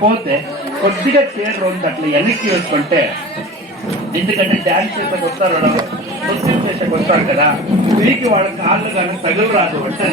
పోతే కొద్దిగా చీర రోజు అట్లా వెనక్కి వేసుకుంటే ఎందుకంటే డ్యాన్స్ చేసేకి వస్తారు వాళ్ళు నృత్యం చేసేకి వస్తారు కదా వీరికి వాళ్ళ కాళ్ళు కానీ తగులు రాదు అంటే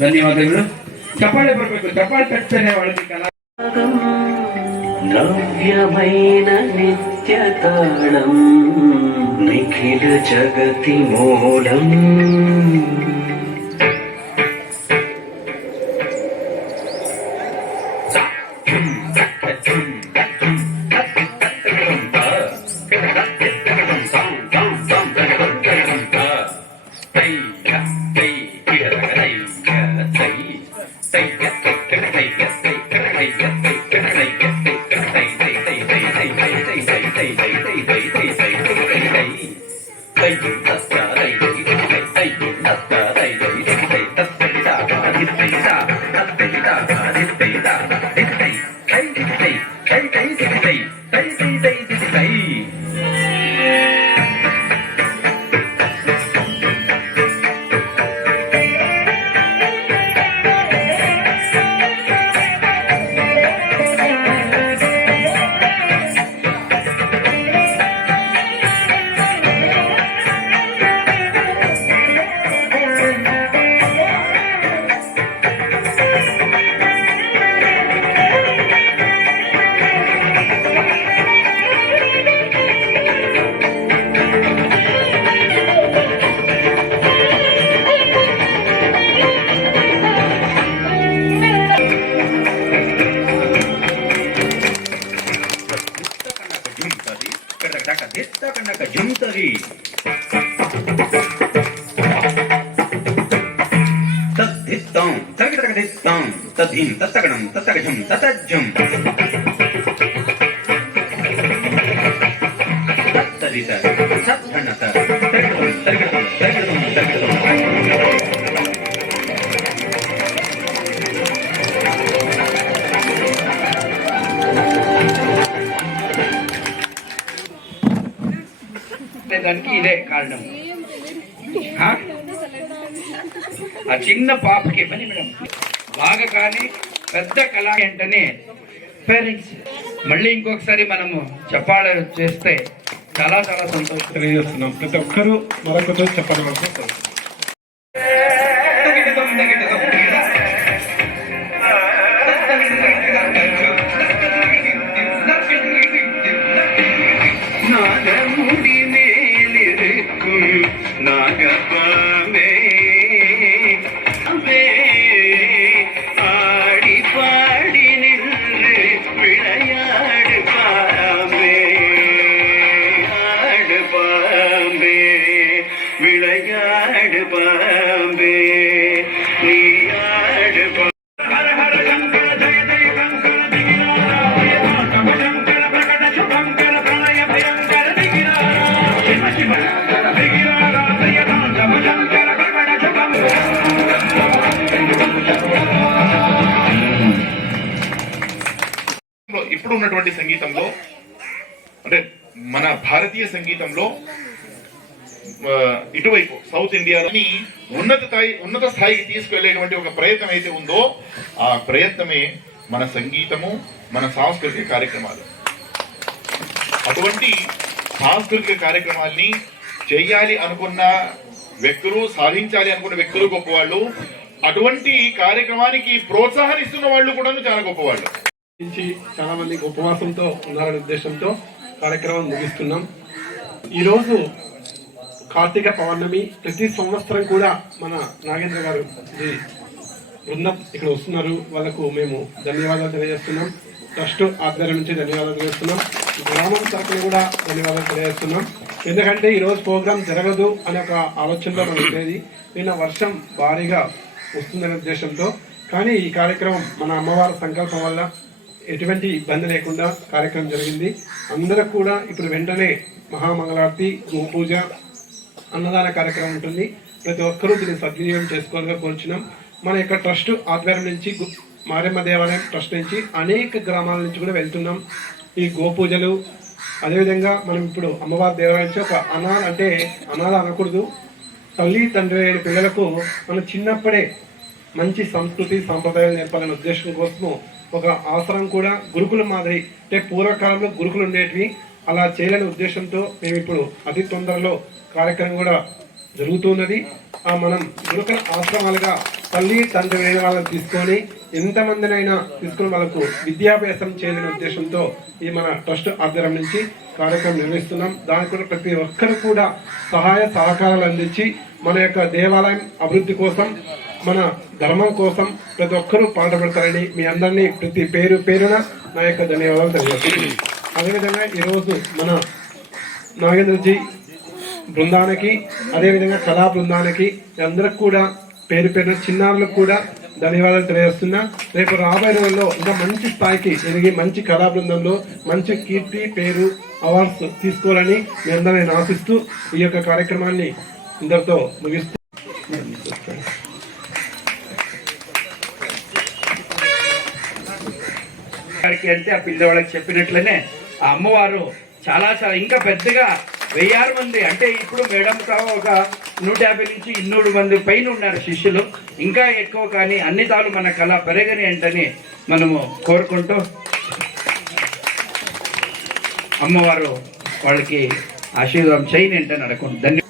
ధన్యవాదాలు. చప్పాಳೆ పడಬೇಕು, చప్పాಳೆ తట్టనే వాళ్ళకి కళ నవ్యమైన నిత్యతాళం నిఖిల జగతి మూలం तद्धीं तत्सगणं तत्सगजं तत्सज्जं तत्सदित सत्थनत तर्गतं तर्गतं तर्गतं तर्गतं కారణం? ఆ? ఆ చిన్న పాపకి పని మేడం బాగా కానీ పెద్ద కళ వెంటనే పేరెంట్స్ మళ్ళీ ఇంకొకసారి మనము చెప్పాలి చేస్తే చాలా చాలా సంతోషం తెలియజేస్తున్నాం. ప్రతి ఒక్కరూ మరొకతో చెప్పడం நாகமுடி மேலிருக்கும் நாகப்பாமே ஆடி பாடி நின்று விளையாடு பாமே ஆடு பாம்பே விளையாடு பாம்பே நீ ஆடு ఇప్పుడు ఉన్నటువంటి సంగీతంలో అంటే మన భారతీయ సంగీతంలో ఇటువైపు సౌత్ ఇండియాలోని ఉన్నత స్థాయికి తీసుకువెళ్ళేటువంటి ఒక ప్రయత్నం అయితే ఉందో ఆ ప్రయత్నమే మన సంగీతము, మన సాంస్కృతిక కార్యక్రమాలు. అటువంటి సాంస్కృతిక కార్యక్రమాల్ని చేయాలి అనుకున్న వ్యక్తులు, సాధించాలి అనుకున్న వ్యక్తులు గొప్పవాళ్ళు, అటువంటి కార్యక్రమానికి ప్రోత్సాహనిస్తున్న వాళ్ళు కూడా చాలా గొప్పవాళ్ళు. చాలా మంది ఉపవాసంతో ఉన్నారనే ఉద్దేశంతో కార్యక్రమం ముగిస్తున్నాం. ఈరోజు కార్తీక పౌర్ణమి. ప్రతి సంవత్సరం కూడా మన నాగేంద్ర గారు బృందం ఇక్కడ వస్తున్నారు. వాళ్ళకు మేము ధన్యవాదాలు తెలియజేస్తున్నాం. ట్రస్ట్ ఆధ్వర్యం నుంచి ధన్యవాదాలు తెలియజేస్తున్నాం. గ్రామం తరఫున కూడా ధన్యవాదాలు తెలియజేస్తున్నాం. ఎందుకంటే ఈరోజు ప్రోగ్రాం జరగదు అనే ఒక ఆలోచనలో మనం ఉండేది. నిన్న వర్షం భారీగా వస్తుందనే ఉద్దేశంతో, కానీ ఈ కార్యక్రమం మన అమ్మవారి సంకల్పం వల్ల ఎటువంటి ఇబ్బంది లేకుండా కార్యక్రమం జరిగింది. అందరూ కూడా ఇప్పుడు వెంటనే మహామంగళారతి, గోపూజ, అన్నదాన కార్యక్రమం ఉంటుంది. ప్రతి ఒక్కరూ దీన్ని సద్వినియోగం చేసుకోవాలని కోరుచున్నాం. మన యొక్క ట్రస్ట్ ఆధ్వర్యం నుంచి, మారెమ్మ దేవాలయం ట్రస్ట్ నుంచి అనేక గ్రామాల నుంచి కూడా వెళ్తున్నాం. ఈ గోపూజలు, అదేవిధంగా మనం ఇప్పుడు అమ్మవారి దేవాలయం నుంచి ఒక అనాథ అనకూడదు, తల్లి తండ్రి అయిన పిల్లలకు మనం చిన్నప్పుడే మంచి సంస్కృతి సాంప్రదాయాలు నేర్పాలనే ఉద్దేశం కోసము ఒక ఆశ్రమం కూడా గురుకుల మాదిరి, అంటే పూర్వకాలంలో గురుకులు ఉండేటివి, అలా చేయాలనే ఉద్దేశంతో మేము ఇప్పుడు అతి తొందరలో కార్యక్రమం కూడా జరుగుతున్నది. మనం గురుకుల ఆశ్రమాలుగా తల్లి తండ్రి అయిన వాళ్ళని తీసుకొని ఎంతమందినైనా తీసుకుని వాళ్ళకు విద్యాభ్యాసం చేయాలనే ఉద్దేశంతో ఈ మన ట్రస్ట్ ఆధ్వర్యం నుంచి కార్యక్రమం నిర్వహిస్తున్నాం. దానికి కూడా ప్రతి ఒక్కరు కూడా సహాయ సహకారాలు అందించి మన యొక్క దేవాలయం అభివృద్ధి కోసం, మన ధర్మం కోసం ప్రతి ఒక్కరూ పాటుపడతారని మీ అందరినీ ప్రతి పేరున నా యొక్క ధన్యవాదాలు తెలియజేస్తున్నాను. అదేవిధంగా ఈరోజు మన నాగేంద్రజీ బృందానికి, అదేవిధంగా కళా బృందానికి అందరికి కూడా పేరున చిన్నారులకు కూడా ధన్యవాదాలు తెలియజేస్తున్నా. రేపు రాబోయే రోజుల్లో ఇంకా మంచి స్థాయికి ఎదిగి మంచి కళా బృందంలో మంచి కీర్తి, పేరు, అవార్డ్స్ తీసుకోవాలని మీ అందరూ నేను ఆశిస్తూ ఈ యొక్క కార్యక్రమాన్ని ఇందరితో ముగిస్తూ అంటే ఆ పిల్లవాళ్ళకి చెప్పినట్లనే ఆ అమ్మవారు చాలా చాలా ఇంకా పెద్దగా 1000 మంది, అంటే ఇప్పుడు మేడం ఒక 150 నుంచి 200 మంది పైన ఉన్నారు శిష్యులు, ఇంకా ఎక్కువ. కానీ అన్ని తాలు మన కళ పెరగని అంటని మనము కోరుకుంటూ అమ్మవారు వాళ్ళకి ఆశీర్వాదం చేయని అంటే నడకుండా ధన్యవాదాలు.